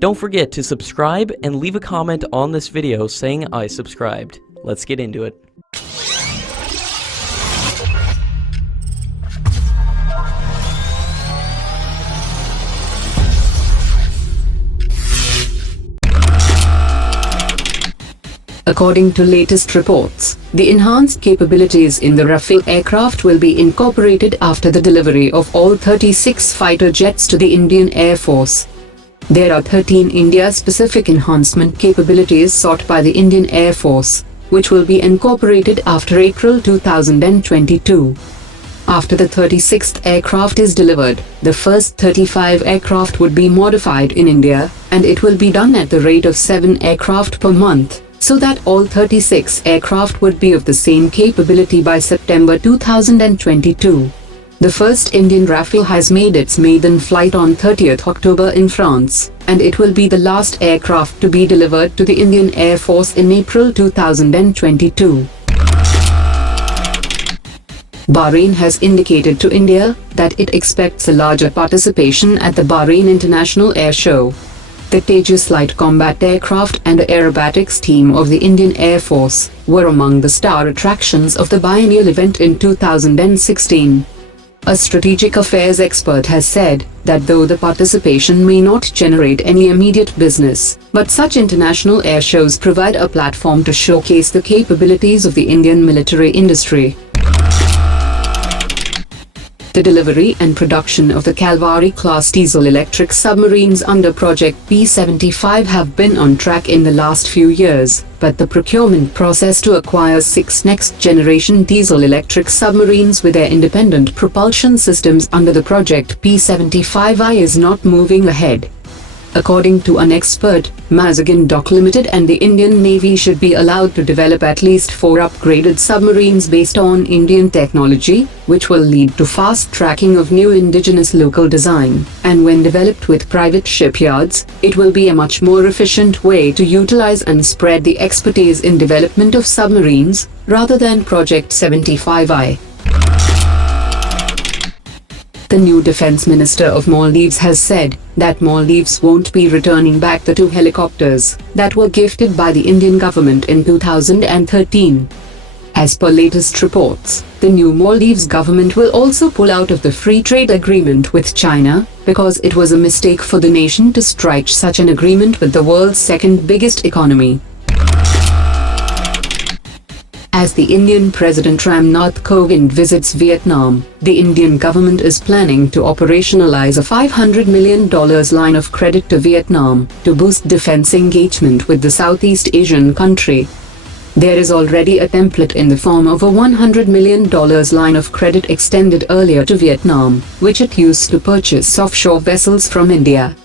Don't forget to subscribe and leave a comment on this video saying I subscribed. Let's get into it. According to latest reports, the enhanced capabilities in the Rafale aircraft will be incorporated after the delivery of all 36 fighter jets to the Indian Air Force. There are 13 India-specific enhancement capabilities sought by the Indian Air Force, which will be incorporated after April 2022. After the 36th aircraft is delivered, the first 35 aircraft would be modified in India, and it will be done at the rate of 7 aircraft per month, so that all 36 aircraft would be of the same capability by September 2022. The first Indian Rafale has made its maiden flight on 30th October in France, and it will be the last aircraft to be delivered to the Indian Air Force in April 2022. Bahrain has indicated to India that it expects a larger participation at the Bahrain International Airshow. The Tejas light combat aircraft and the aerobatics team of the Indian Air Force were among the star attractions of the biennial event in 2016. A strategic affairs expert has said that though the participation may not generate any immediate business, but such international air shows provide a platform to showcase the capabilities of the Indian military industry. The delivery and production of the Calvary-class diesel-electric submarines under Project P-75 have been on track in the last few years, but the procurement process to acquire 6 next-generation diesel-electric submarines with their independent propulsion systems under the Project P-75I is not moving ahead. According to an expert, Mazagon Dock Limited and the Indian Navy should be allowed to develop at least 4 upgraded submarines based on Indian technology, which will lead to fast-tracking of new indigenous local design, and when developed with private shipyards, it will be a much more efficient way to utilize and spread the expertise in development of submarines, rather than Project 75I. The new Defense Minister of Maldives has said that Maldives won't be returning back the 2 helicopters that were gifted by the Indian government in 2013. As per latest reports, the new Maldives government will also pull out of the free trade agreement with China, because it was a mistake for the nation to strike such an agreement with the world's second biggest economy. As the Indian President Ramnath Kovind visits Vietnam, the Indian government is planning to operationalize a $500 million line of credit to Vietnam to boost defense engagement with the Southeast Asian country. There is already a template in the form of a $100 million line of credit extended earlier to Vietnam, which it used to purchase offshore vessels from India.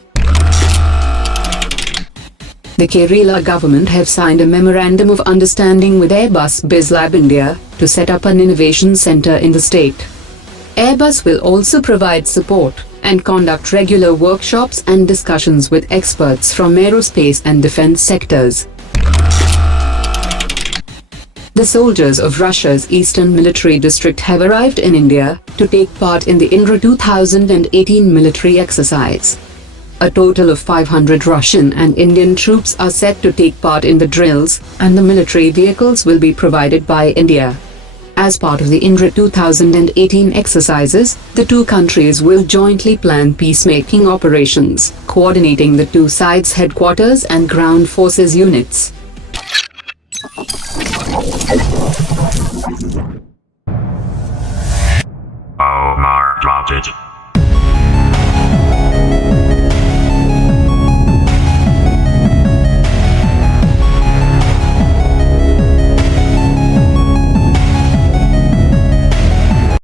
The Kerela government have signed a memorandum of understanding with Airbus BizLab India to set up an innovation center in the state. Airbus will also provide support and conduct regular workshops and discussions with experts from aerospace and defense sectors. The soldiers of Russia's Eastern Military District have arrived in India to take part in the Indra 2018 military exercise. A total of 500 Russian and Indian troops are set to take part in the drills, and the military vehicles will be provided by India. As part of the Indra 2018 exercises, the 2 countries will jointly plan peacemaking operations, coordinating the 2 sides' headquarters and ground forces units.